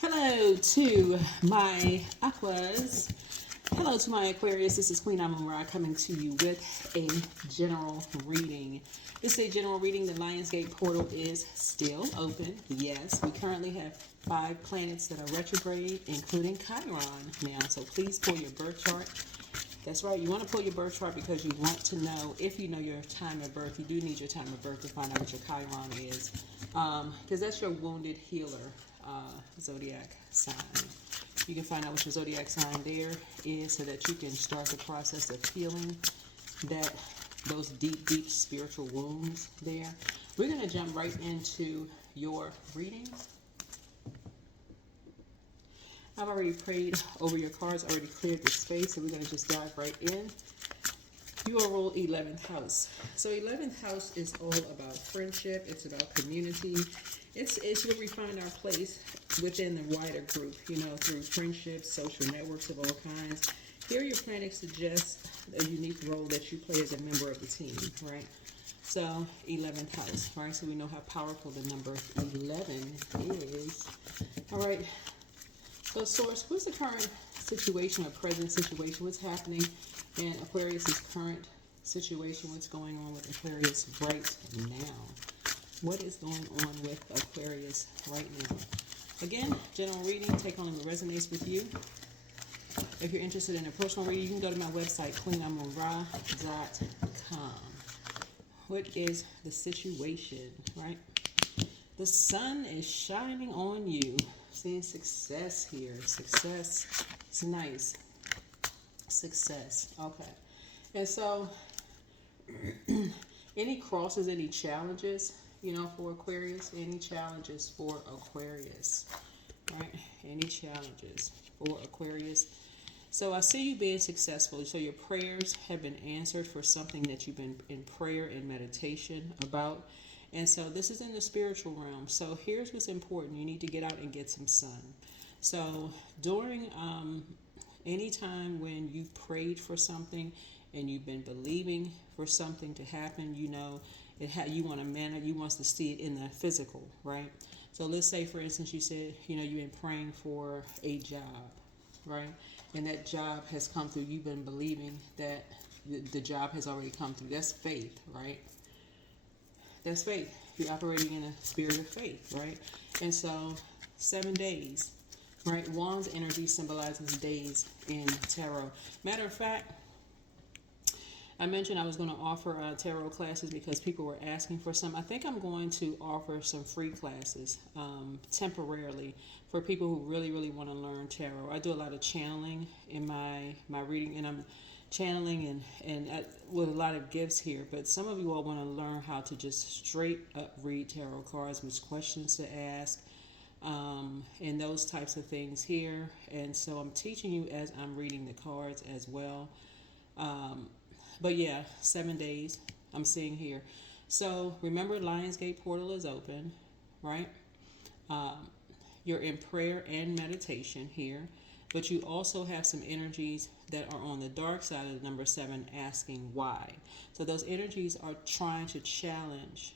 Hello to my Aquas. Hello to my Aquarius. This is Queen Amun Ra coming to you with a general reading. This is a general reading. The Lionsgate portal is still open. Yes, we currently have 5 planets that are retrograde, including Chiron now. So please pull your birth chart. That's right. You want to pull your birth chart because you want to know, if you know your time of birth, you do need your time of birth to find out what your Chiron is. Because that's your wounded healer zodiac sign. You can find out what your zodiac sign there is so that you can start the process of healing that those deep spiritual wounds there. We're going to jump right into your reading. I've already prayed over your cards, already cleared the space, so we're going to just dive right in. You are ruled 11th house. So 11th house is all about friendship. It's about community. It's where we find our place within the wider group, through friendships, social networks of all kinds. Here your planet suggests a unique role that you play as a member of the team, right? So 11th house, right? So we know how powerful the number 11 is. All right. So source, what's the current situation or present situation? What's happening in Aquarius's current situation? What's going on with Aquarius right now? What is going on with Aquarius right now? Again, general reading, take only what resonates with you. If you're interested in a personal reading, you can go to my website, queenamunra.com. What is the situation, right? The sun is shining on you. Seeing success here. Success. It's nice. Success. Okay. And so, any crosses, any challenges, for Aquarius? Any challenges for Aquarius? Right? Any challenges for Aquarius? So I see you being successful. So your prayers have been answered for something that you've been in prayer and meditation about. And so this is in the spiritual realm. So here's what's important. You need to get out and get some sun. So during any time when you've prayed for something and you've been believing for something to happen, you want you want to see it in the physical, right? So let's say, for instance, you said, you've been praying for a job, right? And that job has come through. You've been believing that the job has already come through. That's faith, right? That's faith. You're operating in a spirit of faith, right? And so 7 days, right? Wands energy symbolizes days in tarot. Matter of fact, I mentioned I was going to offer tarot classes because people were asking for some. I think I'm going to offer some free classes temporarily for people who really want to learn tarot. I do a lot of channeling in my reading, and I'm channeling and with a lot of gifts here, but some of you all want to learn how to just straight up read tarot cards, which questions to ask, and those types of things here. And so I'm teaching you as I'm reading the cards as well. But yeah, 7 days I'm seeing here. So remember, Lionsgate portal is open, right? You're in prayer and meditation here. But you also have some energies that are on the dark side of the number 7 asking why. So those energies are trying to challenge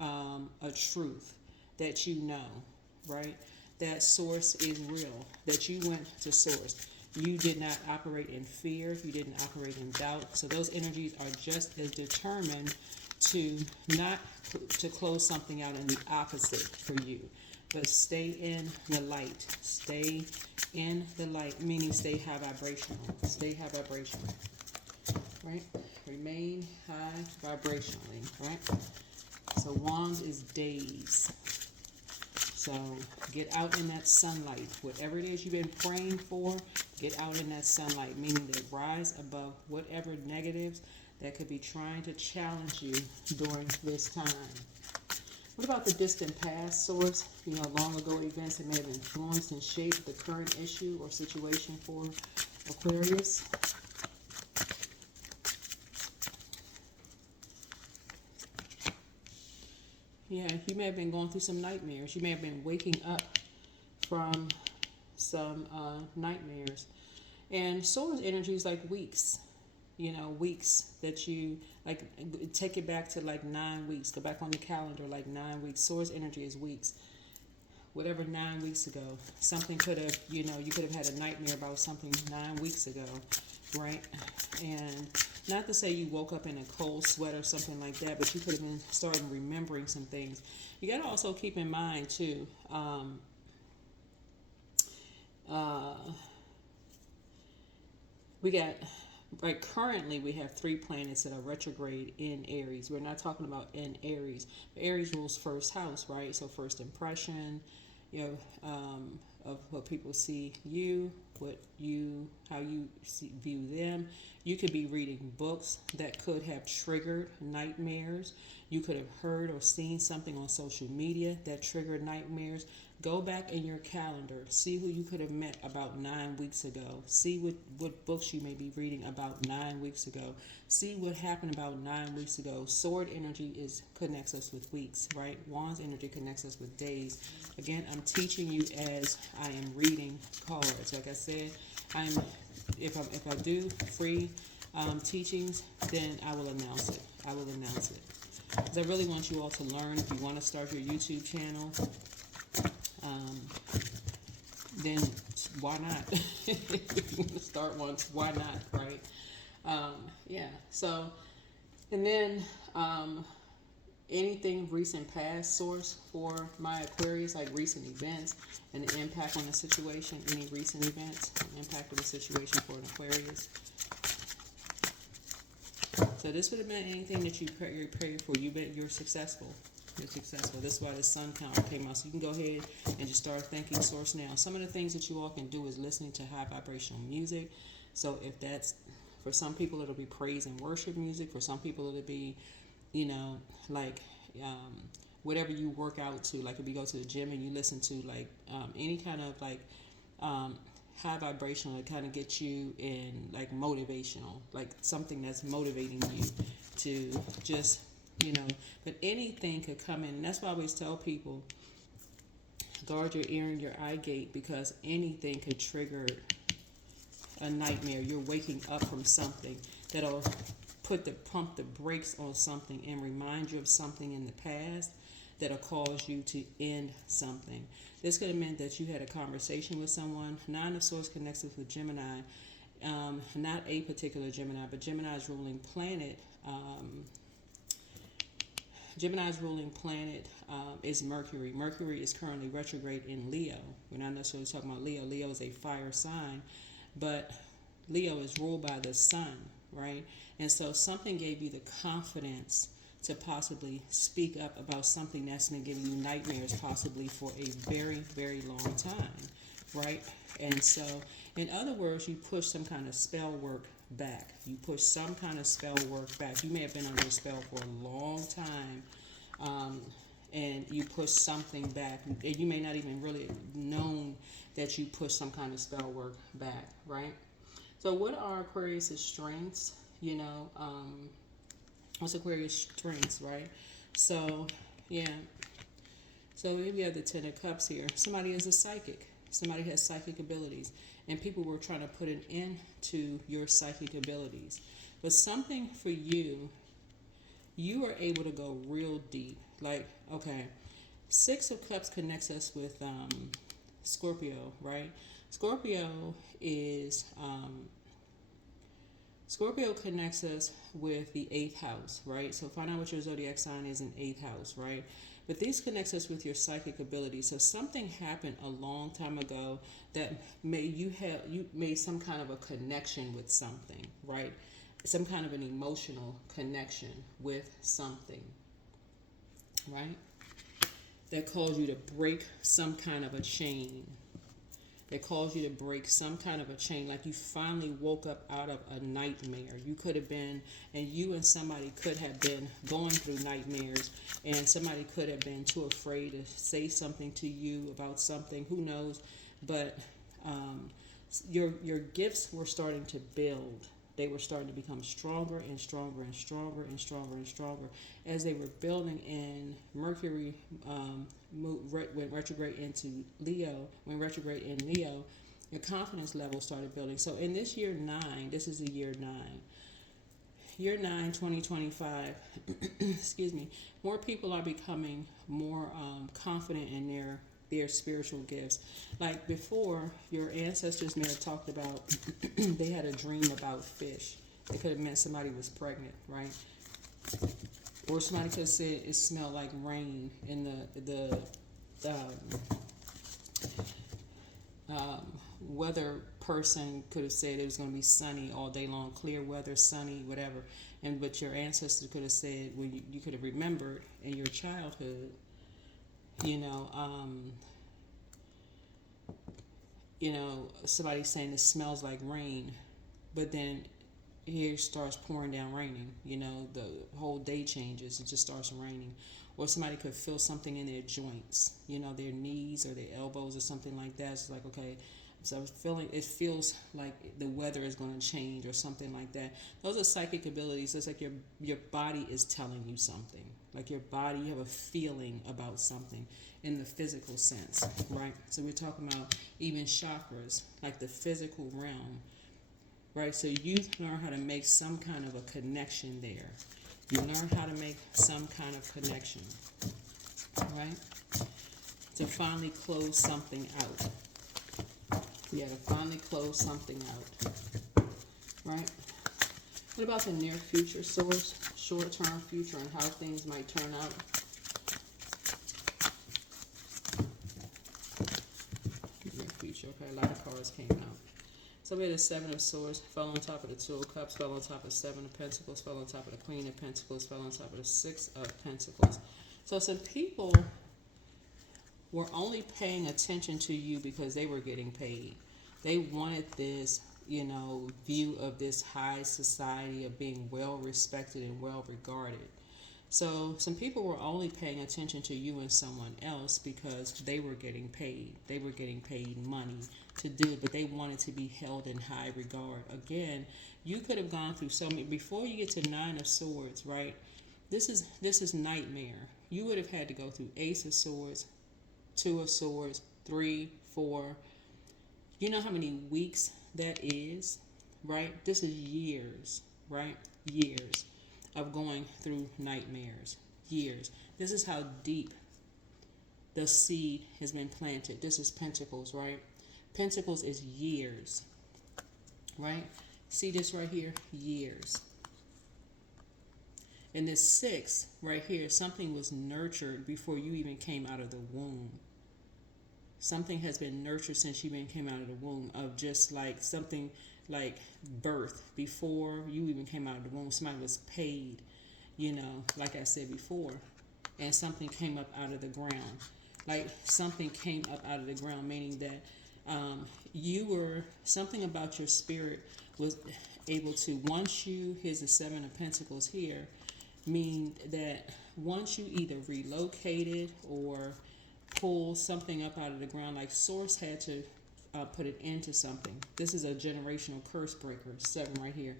a truth that right? That source is real, that you went to source. You did not operate in fear. You didn't operate in doubt. So those energies are just as determined to not to close something out in the opposite for you. But stay in the light. Stay in the light, meaning stay high vibrational. Stay high vibrational, right? Remain high vibrationally, right? So Wands is days. So get out in that sunlight. Whatever it is you've been praying for, get out in that sunlight, meaning to rise above whatever negatives that could be trying to challenge you during this time. What about the distant past source? Long ago events that may have influenced and shaped the current issue or situation for Aquarius. Yeah, you may have been going through some nightmares. You may have been waking up from some nightmares. And solar energy is like weeks. Weeks that you, like, take it back to like 9 weeks. Go back on the calendar, like 9 weeks. Source energy is weeks. whatever 9 weeks ago. Something could have, you know, you could have had a nightmare about something 9 weeks ago, right? And not to say you woke up in a cold sweat or something like that, but you could have been starting remembering some things. You got to also keep in mind too, we got, like, currently we have 3 planets that are retrograde in Aries. We're not talking about in Aries. But Aries rules first house, right? So first impression, you know, of what people see you, how you view them. You could be reading books that could have triggered nightmares. You could have heard or seen something on social media that triggered nightmares. Go back in your calendar. See who you could have met about 9 weeks ago. See what books you may be reading about 9 weeks ago. See what happened about 9 weeks ago. Sword energy connects us with weeks, right? Wands energy connects us with days. Again, I'm teaching you as I am reading cards. Like I said, if I do free teachings, then I will announce it. Because I really want you all to learn. If you want to start your YouTube channel, then why not? If you want to start one, why not, right? Yeah. So, and then anything recent past source for my Aquarius, like recent events and the impact on the situation. Any recent events, impact of the situation for an Aquarius. So this would have been anything that you prayed for. You're successful. You're successful. That's why the sun counter came out. So you can go ahead and just start thanking source now. Some of the things that you all can do is listening to high vibrational music. So if that's, for some people it'll be praise and worship music. For some people it'll be, you know, like whatever you work out to. Like if you go to the gym and you listen to like any kind of like high vibrational to kind of get you in like motivational, like something that's motivating you to just, you know, but anything could come in. And that's why I always tell people, guard your ear and your eye gate, because anything could trigger a nightmare. You're waking up from something that'll pump the brakes on something and remind you of something in the past that'll cause you to end something. This could have meant that you had a conversation with someone. 9 of Swords connects us with Gemini. Not a particular Gemini, but Gemini's ruling planet. Gemini's ruling planet is Mercury. Mercury is currently retrograde in Leo. We're not necessarily talking about Leo. Leo is a fire sign, but Leo is ruled by the sun, right? And so something gave you the confidence to possibly speak up about something that's been giving you nightmares possibly for a very, very long time, right? And so, in other words, you push some kind of spell work back. You push some kind of spell work back. You may have been under a spell for a long time, and you push something back. And you may not even really known that you push some kind of spell work back, right? So what are Aquarius' strengths? You know, what's Aquarius' strengths, right? So, yeah. So we have the 10 of Cups here. Somebody is a psychic. Somebody has psychic abilities. And people were trying to put an end to your psychic abilities. But something for you, you are able to go real deep. Like, okay, 6 of Cups connects us with Scorpio, right? Scorpio connects us with the 8th house, right? So find out what your zodiac sign is in 8th house, right? But these connects us with your psychic ability. So something happened a long time ago that you made some kind of a connection with something, right? Some kind of an emotional connection with something, right? That caused you to break some kind of a chain. That caused you to break some kind of a chain, like you finally woke up out of a nightmare. You could have been, and you and somebody could have been going through nightmares, and somebody could have been too afraid to say something to you about something, who knows, but your gifts were starting to build. They were starting to become stronger and stronger and stronger and stronger and stronger as they were building. And Mercury went retrograde into Leo. When retrograde in Leo, your confidence level started building. So in this year 9, this is the year 9. Year 9, 2025, excuse me, more people are becoming more confident in their their spiritual gifts. Like before, your ancestors may have talked about they had a dream about fish. It could have meant somebody was pregnant, right? Or somebody could have said it smelled like rain in the weather person could have said it was going to be sunny all day long, clear weather, sunny, whatever. And but your ancestors could have said, when you could have remembered in your childhood, you know, somebody saying it smells like rain, but then here it starts pouring down raining. The whole day changes. It just starts raining. Or somebody could feel something in their joints, their knees or their elbows or something like that. It's like, okay, so it feels like the weather is going to change or something like that. Those are psychic abilities. It's like your body is telling you something. Like your body, you have a feeling about something in the physical sense, right? So we're talking about even chakras, like the physical realm, right? So you learn how to make some kind of a connection there. You learn how to make some kind of connection, right? To finally close something out. Yeah, to finally close something out, right? What about the near future source, short-term future, and how things might turn out? Near future, okay, a lot of cards came out. So we had the Seven of Swords, fell on top of the Two of Cups, fell on top of Seven of Pentacles, fell on top of the Queen of Pentacles, fell on top of the Six of Pentacles. So some people were only paying attention to you because they were getting paid. They wanted this, view of this high society of being well respected and well regarded. So some people were only paying attention to you and someone else because they were getting paid. They were getting paid money to do it, but they wanted to be held in high regard. Again, you could have gone through so many. Before you get to Nine of Swords, right? This is nightmare. You would have had to go through Ace of Swords, Two of Swords, 3, 4. You know how many weeks that is, right? This is years, right? Years of going through nightmares. Years. This is how deep the seed has been planted. This is Pentacles, right? Pentacles is years, right? See this right here? Years. And this 6 right here, something was nurtured before you even came out of the womb. Something has been nurtured since you even came out of the womb, of just like something like birth. Before you even came out of the womb, somebody was paid, like I said before, and something came up out of the ground. Like something came up out of the ground, meaning that something about your spirit was able to, here's the Seven of Pentacles here, mean that once you either relocated or pull something up out of the ground, like Source had to put it into something. This is a generational curse breaker, 7 right here.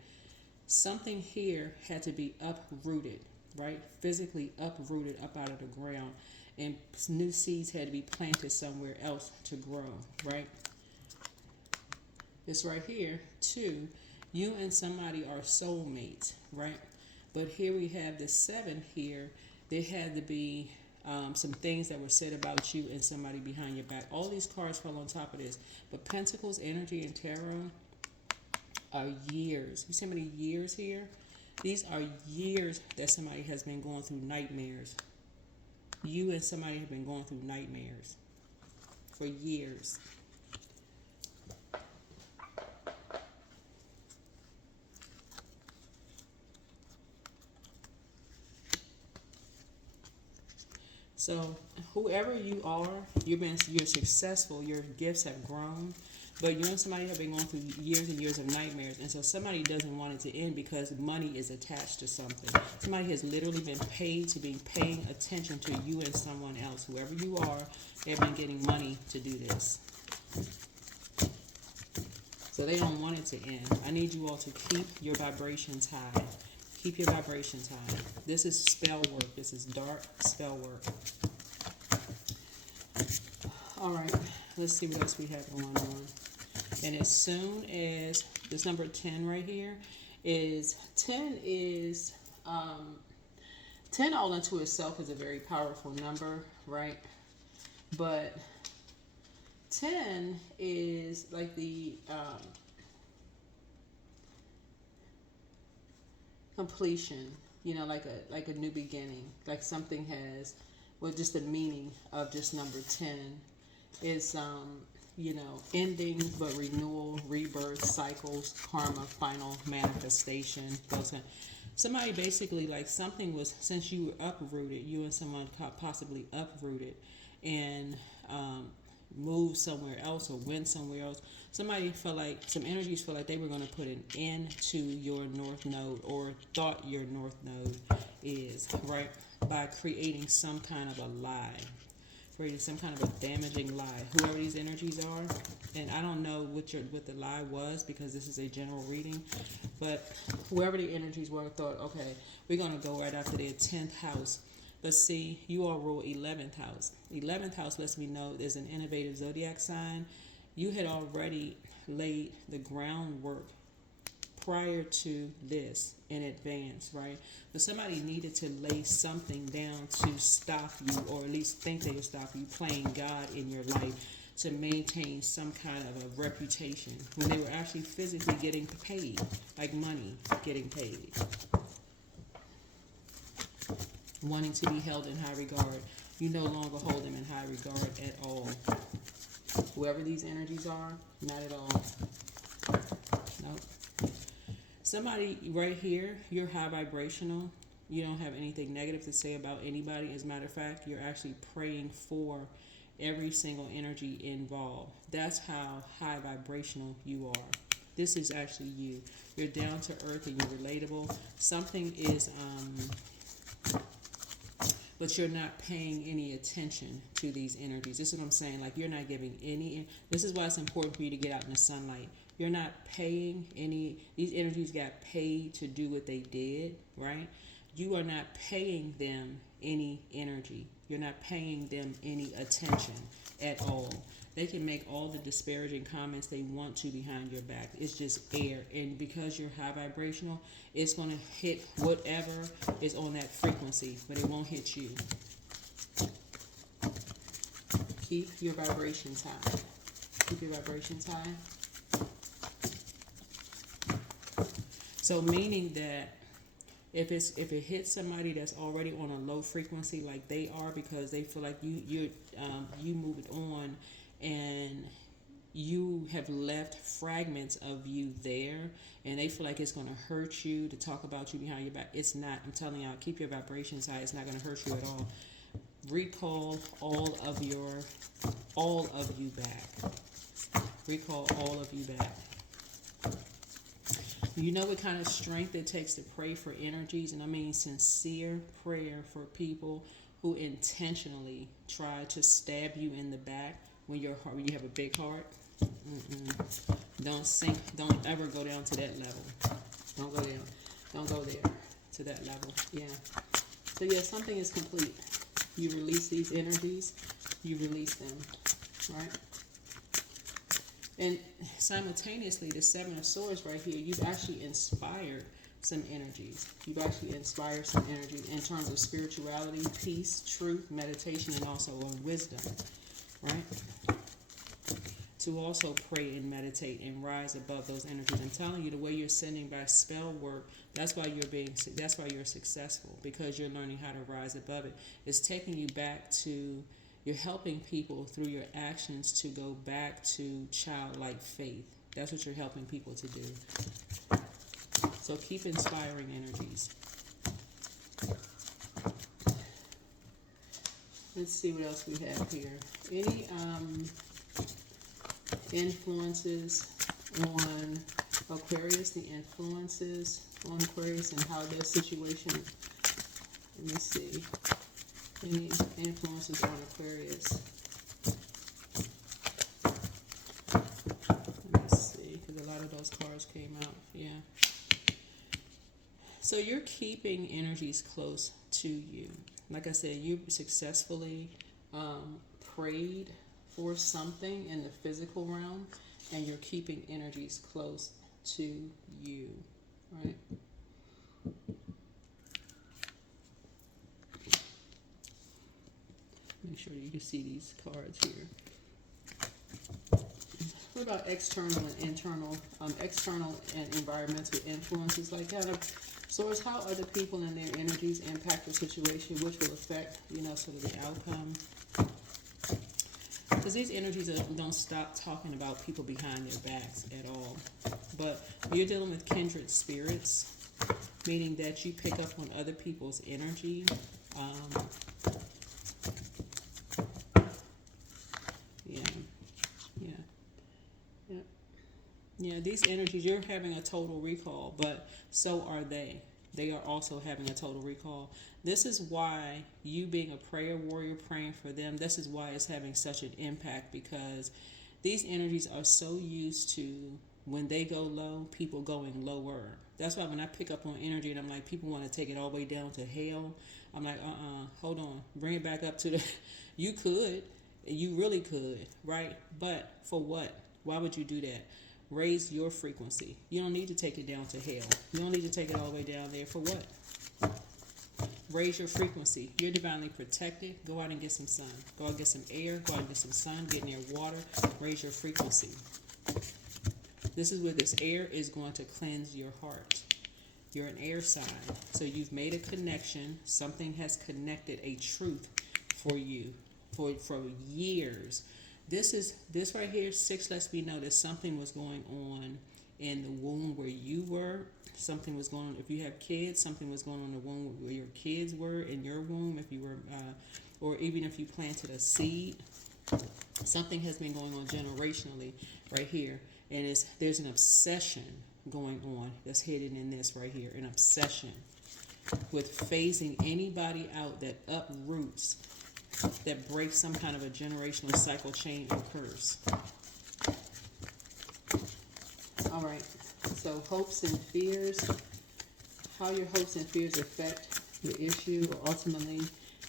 Something here had to be uprooted, right? Physically uprooted up out of the ground, and new seeds had to be planted somewhere else to grow, right? This right here, 2, you and somebody are soulmates, right? But here we have the 7 here. There had to be some things that were said about you and somebody behind your back. All these cards fell on top of this. But Pentacles, energy, and tarot are years. You see how many years here? These are years that somebody has been going through nightmares. You and somebody have been going through nightmares for years. So whoever you are, you're successful, your gifts have grown, but you and somebody have been going through years and years of nightmares, and so somebody doesn't want it to end because money is attached to something. Somebody has literally been paid to be paying attention to you and someone else. Whoever you are, they've been getting money to do this. So they don't want it to end. I need you all to keep your vibrations high. Keep your vibrations high. This is spell work. This is dark spell work. All right. Let's see what else we have going on. And as soon as this number 10 right here is 10 all into itself is a very powerful number, right? But 10 is like the completion, you know, like a new beginning, like something has, well, just the meaning of just number 10 is you know, ending but renewal, rebirth, cycles, karma, final manifestation. Those kind. Somebody basically, like, something was, since you were uprooted, you and someone possibly uprooted and moved somewhere else or went somewhere else. Somebody felt like, some energies felt like they were going to put an end to your north node, or thought your north node is, right? By creating some kind of a lie, creating some kind of a damaging lie, whoever these energies are. And I don't know what the lie was, because this is a general reading, but whoever the energies were thought, okay, we're going to go right after their 10th house. But see, you all rule 11th house. 11th house lets me know there's an innovative zodiac sign. You had already laid the groundwork prior to this in advance, right? But somebody needed to lay something down to stop you, or at least think they would stop you playing God in your life, to maintain some kind of a reputation when they were actually physically getting paid, like money getting paid. Wanting to be held in high regard. You no longer hold them in high regard at all. Whoever these energies are, not at all. Nope. Somebody right here, you're high vibrational. You don't have anything negative to say about anybody. As a matter of fact, you're actually praying for every single energy involved. That's how high vibrational you are. This is actually you. You're down to earth and you're relatable. Something is but you're not paying any attention to these energies. This is what I'm saying. Like, you're not giving any. This is why it's important for you to get out in the sunlight. You're not paying any. These energies got paid to do what they did, right? You are not paying them any energy. You're not paying them any attention at all. They can make all the disparaging comments they want to behind your back. It's just air. And because you're high vibrational, it's going to hit whatever is on that frequency, but it won't hit you. Keep your vibrations high. Keep your vibrations high. So meaning that if it hits somebody that's already on a low frequency like they are, because they feel like you move it on, and you have left fragments of you there, and they feel like it's going to hurt you to talk about you behind your back. It's not. I'm telling y'all, keep your vibrations high. It's not going to hurt you at all. Recall all of you back. Recall all of you back. You know what kind of strength it takes to pray for energies, and I mean sincere prayer for people who intentionally try to stab you in the back when you have a big heart. Don't sink. Don't ever go down to that level. Don't go down. Don't go there to that level. Yeah. So yeah, something is complete. You release these energies. You release them, right? And simultaneously, the Seven of Swords right here, you've actually inspired some energies. You've actually inspired some energy in terms of spirituality, peace, truth, meditation, and also on wisdom, right? To also pray and meditate and rise above those energies. I'm telling you, the way you're sending by spell work, that's why you're successful, because you're learning how to rise above it. It's taking you back to, you're helping people through your actions to go back to childlike faith. That's what you're helping people to do. So keep inspiring energies. Let's see what else we have here. Any influences on Aquarius, the influences on Aquarius and how their situation, let me see, any influences on Aquarius. Let me see, because a lot of those cards came out, yeah. So you're keeping energies close to you. Like I said, you successfully prayed for something in the physical realm, and you're keeping energies close to you, right? Make sure you can see these cards here. about external and internal, external and environmental influences. Like kind of, Source, how other people and their energies impact the situation, which will affect, sort of the outcome. Because these energies don't stop talking about people behind their backs at all. But you're dealing with kindred spirits, meaning that you pick up on other people's energy. Yeah, these energies, you're having a total recall, but so are they. They are also having a total recall. This is why you being a prayer warrior, praying for them, this is why it's having such an impact, because these energies are so used to, when they go low, people going lower. That's why when I pick up on energy and I'm like, people want to take it all the way down to hell, I'm like, hold on, bring it back up to the, you could, you really could, right? But for what? Why would you do that? Raise your frequency. You don't need to take it down to hell. You don't need to take it all the way down there. For what? Raise your frequency. You're divinely protected. Go out and get some sun. Go out and get some air. Go out and get some sun. Get near water. Raise your frequency. This is where this air is going to cleanse your heart. You're an air sign. So you've made a connection. Something has connected a truth for you for years. This right here, 6 lets me know that something was going on in the womb where you were. Something was going on. If you have kids, something was going on in the womb where your kids were, in your womb, if you were, or even if you planted a seed. Something has been going on generationally right here. And there's an obsession going on that's hidden in this right here. An obsession with phasing anybody out that uproots, that breaks some kind of a generational cycle, chain, or curse. All right. So hopes and fears. How your hopes and fears affect your issue, or ultimately,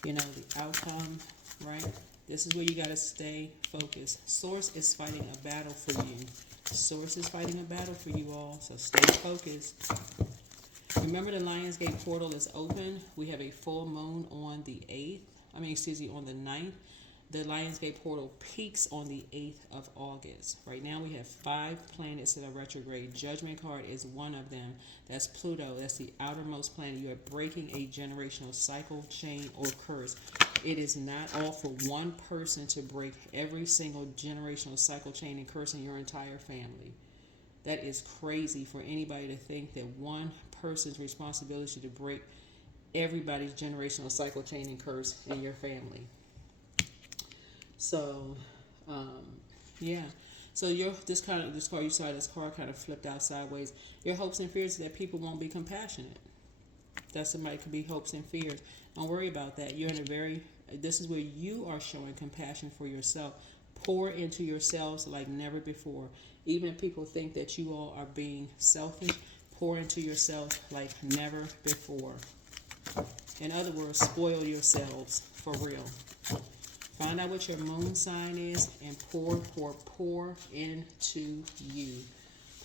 the outcome, right? This is where you got to stay focused. Source is fighting a battle for you. Source is fighting a battle for you all, so stay focused. Remember, the Lionsgate portal is open. We have a full moon on the 8th. On the 9th. The Lionsgate portal peaks on the 8th of August. Right now we have 5 planets that are retrograde. Judgment card is one of them. That's Pluto. That's the outermost planet. You are breaking a generational cycle, chain, or curse. It is not all for one person to break every single generational cycle, chain, and curse in your entire family. That is crazy for anybody to think that one person's responsibility to break everybody's generational cycle, chain, and curse in your family. So, So this card you saw, this card kind of flipped out sideways. Your hopes and fears is that people won't be compassionate. That somebody could be hopes and fears. Don't worry about that. You're in this is where you are showing compassion for yourself. Pour into yourselves like never before. Even if people think that you all are being selfish, pour into yourself like never before. In other words, spoil yourselves for real. Find out what your moon sign is and pour into you.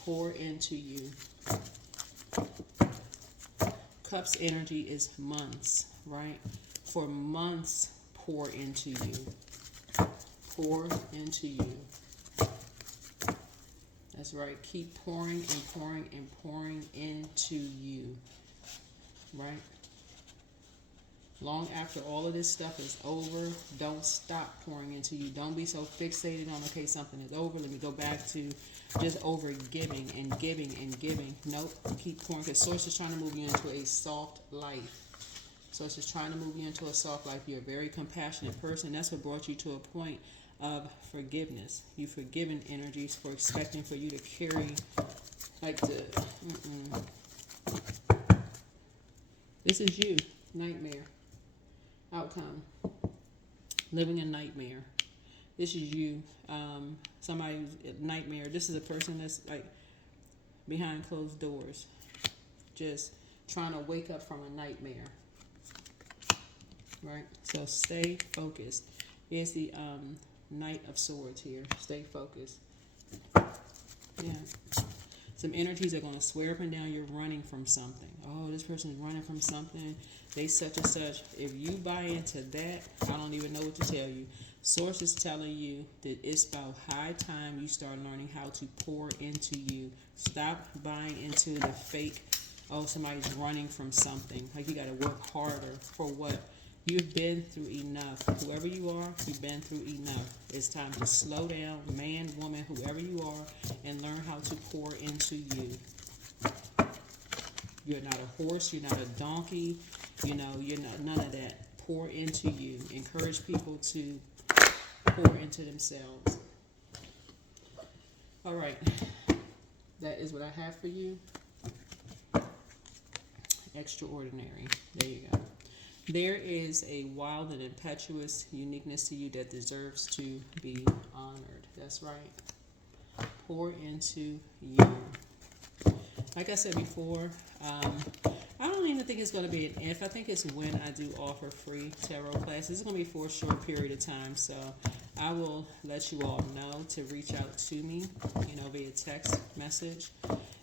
Pour into you. Cups energy is months, right? For months, pour into you. Pour into you. That's right. Keep pouring and pouring and pouring into you. Right? Long after all of this stuff is over, don't stop pouring into you. Don't be so fixated on, okay, something is over. Let me go back to just over giving and giving and giving. Nope. Keep pouring, because Source is trying to move you into a soft life. Source is trying to move you into a soft life. You're a very compassionate person. That's what brought you to a point of forgiveness. You've forgiven energies for expecting for you to carry like the This is you. Nightmare. Outcome. Living a nightmare. This is you. Somebody's nightmare. This is a person that's like behind closed doors, just trying to wake up from a nightmare. Right? So stay focused. Here's the Knight of Swords here. Stay focused. Yeah. Some energies are going to swear up and down you're running from something. Oh, this person is running from something. They such and such. If you buy into that, I don't even know what to tell you. Source is telling you that it's about high time you start learning how to pour into you. Stop buying into the fake, oh, somebody's running from something. Like you got to work harder for what? You've been through enough. Whoever you are, you've been through enough. It's time to slow down, man, woman, whoever you are, and learn how to pour into you. You're not a horse. You're not a donkey. You know, you're not none of that. Pour into you. Encourage people to pour into themselves. All right. That is what I have for you. Extraordinary. There you go. There is a wild and impetuous uniqueness to you that deserves to be honored. That's right. Pour into you. Like I said before, I don't even think it's going to be an if. I think it's when I do offer free tarot classes. It's going to be for a short period of time. So I will let you all know to reach out to me, via text message.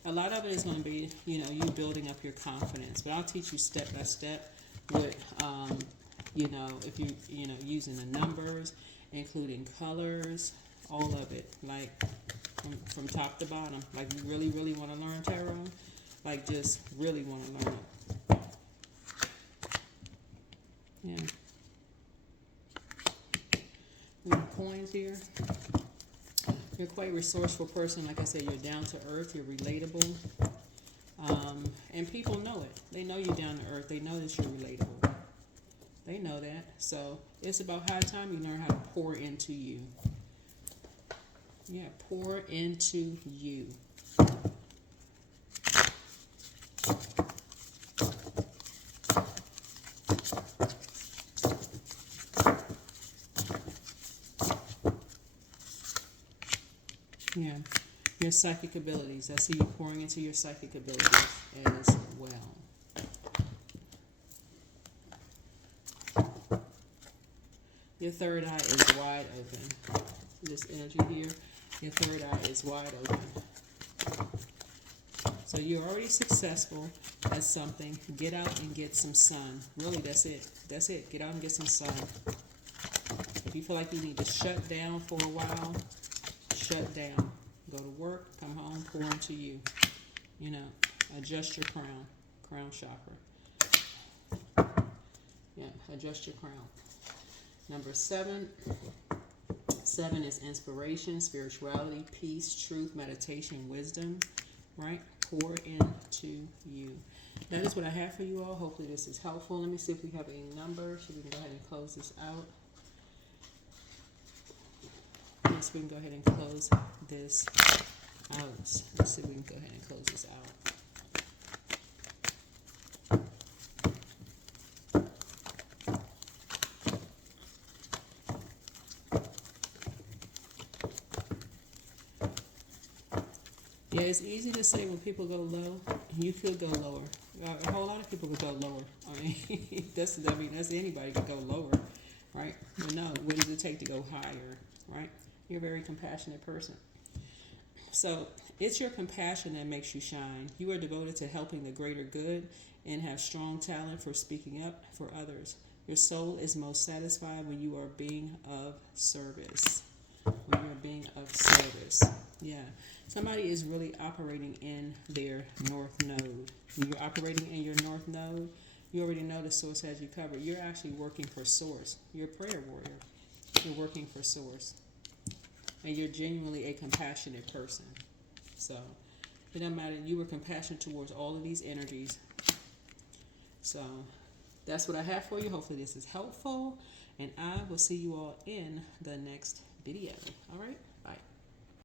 A lot of it is going to be, you building up your confidence. But I'll teach you step by step with, if you, using the numbers, including colors, all of it, like from top to bottom. Like you really, really want to learn tarot, like just really want to learn it. Yeah. We have coins here. You're quite a resourceful person. Like I said, you're down to earth. You're relatable. And people know it. They know you're down to earth. They know that you're relatable. They know that. So it's about high time you learn how to pour into you. Yeah, pour into you. Yeah, your psychic abilities. I see you pouring into your psychic abilities as well. Your third eye is wide open. This energy here, your third eye is wide open. So you're already successful at something. Get out and get some sun. Really, that's it. That's it. Get out and get some sun. If you feel like you need to shut down for a while, shut down. Go to work, come home, pour into you. Adjust your crown chakra. Yeah, adjust your crown. Number 7. 7 is inspiration, spirituality, peace, truth, meditation, wisdom. Right? Pour into you. That is what I have for you all. Hopefully this is helpful. Let me see if we have a number. So we can go ahead and close this out. Yes, we can go ahead and close this out. Let's see if we can go ahead and close this out. Yeah, it's easy to say when people go low, you could go lower. A whole lot of people could go lower. I mean, that's anybody could go lower, right? But no, what does it take to go higher, right? You're a very compassionate person. So it's your compassion that makes you shine. You are devoted to helping the greater good and have strong talent for speaking up for others. Your soul is most satisfied when you are being of service. When you're being of service. Yeah. Somebody is really operating in their north node. When you're operating in your north node, you already know the source has you covered. You're actually working for source. You're a prayer warrior. You're working for source. And you're genuinely a compassionate person. So it doesn't matter. You were compassionate towards all of these energies. So that's what I have for you. Hopefully this is helpful. And I will see you all in the next video. All right.